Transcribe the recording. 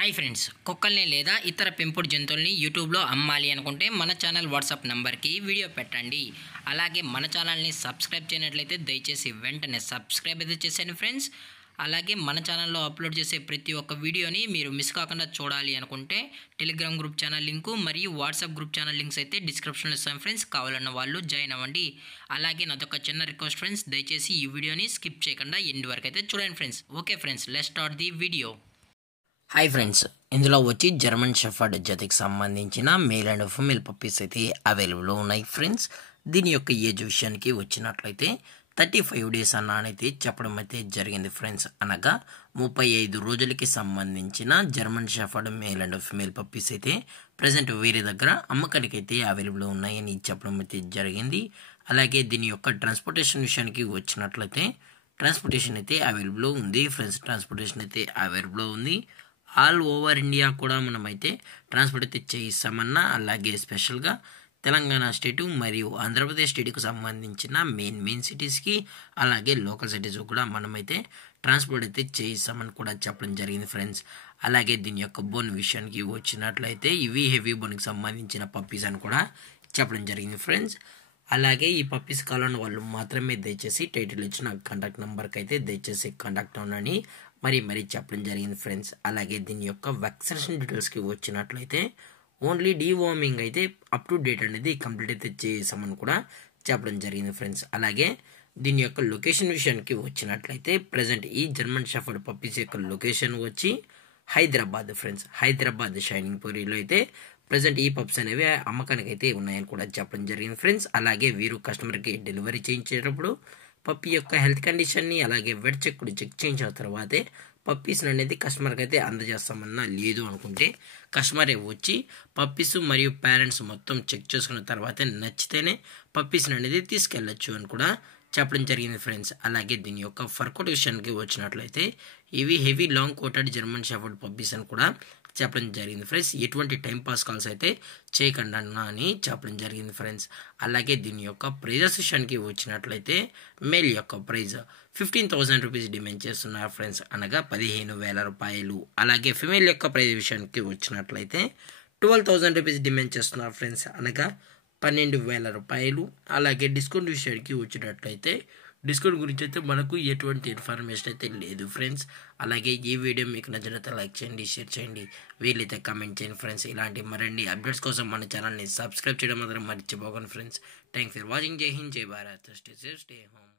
Hi friends, కుక్కల్ని లేదా ఇతర పెంపుడు జంతువుల్ని యూట్యూబ్లో అమ్మాలి అనుకుంటే మన ఛానల్ వాట్సాప్ నెంబర్కి వీడియో పెట్టండి. అలాగే మన ఛానల్ని సబ్స్క్రైబ్ చేయనట్లయితే దయచేసి వెంటనే సబ్స్క్రైబ్ అయితే చేసేయండి ఫ్రెండ్స్. అలాగే మన ఛానల్లో అప్లోడ్ చేసే ప్రతి ఒక్క వీడియోని మీరు మిస్ కాకుండా చూడాలి అనుకుంటే టెలిగ్రామ్ గ్రూప్ ఛానల్ లింకు మరియు వాట్సాప్ గ్రూప్ ఛానల్ లింక్స్ అయితే డిస్క్రిప్షన్లో ఇస్తాను ఫ్రెండ్స్. కావాలన్న వాళ్ళు జాయిన్ అవ్వండి. అలాగే నాదొక చిన్న రిక్వెస్ట్ ఫ్రెండ్స్, దయచేసి ఈ వీడియోని స్కిప్ చేయకుండా ఎండ్ వరకు అయితే చూడండి friends. Okay friends, let's start the video. Hi friends, ఇందులో వచ్చి జర్మన్ షెఫర్డ్ జాతికి సంబంధించిన మేల్ అండ్ ఫీమేల్ పప్పీస్ అయితే అవైలబుల్లో ఉన్నాయి ఫ్రెండ్స్. దీని యొక్క ఏజ్ విషయానికి వచ్చినట్లయితే 35 డేస్ అన్నైతే చెప్పడం అయితే జరిగింది ఫ్రెండ్స్. అనగా 35 రోజులకి సంబంధించిన German shepherd male and female puppies అయితే ప్రజెంట్ వేరే దగ్గర అమ్మకానికి అయితే అవైలబుల్లో ఉన్నాయని చెప్పడం అయితే జరిగింది. అలాగే దీని యొక్క ట్రాన్స్పోర్టేషన్ విషయానికి వచ్చినట్లయితే ట్రాన్స్పోర్టేషన్ అయితే అవైలబుల్లో ఉంది ఫ్రెండ్స్. ట్రాన్స్పోర్టేషన్ అయితే అవైలబుల్లో ఉంది. ఆల్ ఓవర్ ఇండియా కూడా మనమైతే ట్రాన్స్పోర్ట్ అయితే చేయిస్తామన్నా, అలాగే స్పెషల్గా తెలంగాణ స్టేటు మరియు ఆంధ్రప్రదేశ్ స్టేట్కి సంబంధించిన మెయిన్ సిటీస్కి అలాగే లోకల్ సిటీస్ కూడా మనమైతే ట్రాన్స్పోర్ట్ అయితే చేయిస్తామని కూడా చెప్పడం జరిగింది ఫ్రెండ్స్. అలాగే దీని యొక్క బోన్ విషయానికి వచ్చినట్లయితే ఇవి హెవీ బోన్కి సంబంధించిన పప్పీస్ అని కూడా చెప్పడం జరిగింది ఫ్రెండ్స్. అలాగే ఈ పప్పీస్ కావాలని వాళ్ళు మాత్రమే దయచేసి టైటిల్ ఇచ్చిన కాంటాక్ట్ నెంబర్కి అయితే దయచేసి కాంటాక్ట్ అవ్వనని మరీ చెప్పడం జరిగింది ఫ్రెండ్స్. అలాగే దీని యొక్క వ్యాక్సినేషన్ డీటెయిల్స్కి వచ్చినట్లయితే ఓన్లీ డీవార్మింగ్ అయితే అప్ టు డేట్ అనేది కంప్లీట్ అయితే చేసామని కూడా చెప్పడం జరిగింది ఫ్రెండ్స్. అలాగే దీని యొక్క లొకేషన్ విషయానికి వచ్చినట్లయితే ప్రజెంట్ ఈ జర్మన్ షెఫర్డ్ పప్పీస్ యొక్క లొకేషన్ వచ్చి హైదరాబాద్ ఫ్రెండ్స్. హైదరాబాద్ షైనింగ్ పూరిలో అయితే ప్రజెంట్ ఈ పప్స్ అనేవి అమ్మకానికి అయితే ఉన్నాయని కూడా చెప్పడం జరిగింది ఫ్రెండ్స్. అలాగే వీరు కస్టమర్కి డెలివరీ చేయించేటప్పుడు పప్పి యొక్క హెల్త్ కండిషన్ని అలాగే వెట్ చెక్ కూడా చెక్ చేయించిన తర్వాతే పప్పీస్ అనేది కస్టమర్కి అయితే అందజేస్తామన్నా, లేదు అనుకుంటే కస్టమరే వచ్చి పప్పీస్ మరియు పేరెంట్స్ మొత్తం చెక్ చేసుకున్న తర్వాతే నచ్చితేనే పప్పీస్ అనేది తీసుకెళ్ళచ్చు అని కూడా చెప్పడం జరిగింది ఫ్రెండ్స్. అలాగే దీని యొక్క ఫర్కోట్ విషయానికి వచ్చినట్లయితే ఇవి heavy long coated German shepherd puppies అని కూడా చెప్పడం జరిగింది ఫ్రెండ్స్. ఎటువంటి టైంపాస్ కాల్స్ అయితే చేయకుండా అని చెప్పడం జరిగింది ఫ్రెండ్స్. అలాగే దీని యొక్క ప్రైజెస్ విషయానికి వచ్చినట్లయితే మేల్ యొక్క ప్రైజ్ 15,000 రూపీస్ డిమాండ్ చేస్తున్నారు ఫ్రెండ్స్, అనగా 15,000 రూపాయలు. అలాగే ఫిమేల్ యొక్క ప్రైజ్ విషయానికి వచ్చినట్లయితే 12,000 రూపీస్ డిమాండ్ చేస్తున్నారు ఫ్రెండ్స్, అనగా 12,000 రూపాయలు. అలాగే డిస్కౌంట్ విషయానికి వచ్చినట్లయితే డిస్కౌంట్ గురించి అయితే మనకు ఎటువంటి ఇన్ఫర్మేషన్ అయితే లేదు ఫ్రెండ్స్. అలాగే ఈ వీడియో మీకు నచ్చినట్లయితే లైక్ చేయండి, షేర్ చేయండి, వీలైతే కామెంట్ చేయండి ఫ్రెండ్స్. ఇలాంటి మరిన్ని అప్డేట్స్ కోసం మన ఛానల్ని సబ్స్క్రైబ్ చేయడం మాత్రం మర్చిపోకండి ఫ్రెండ్స్. Thanks for watching. జై హింద్, జై Bharat, stay safe, stay home.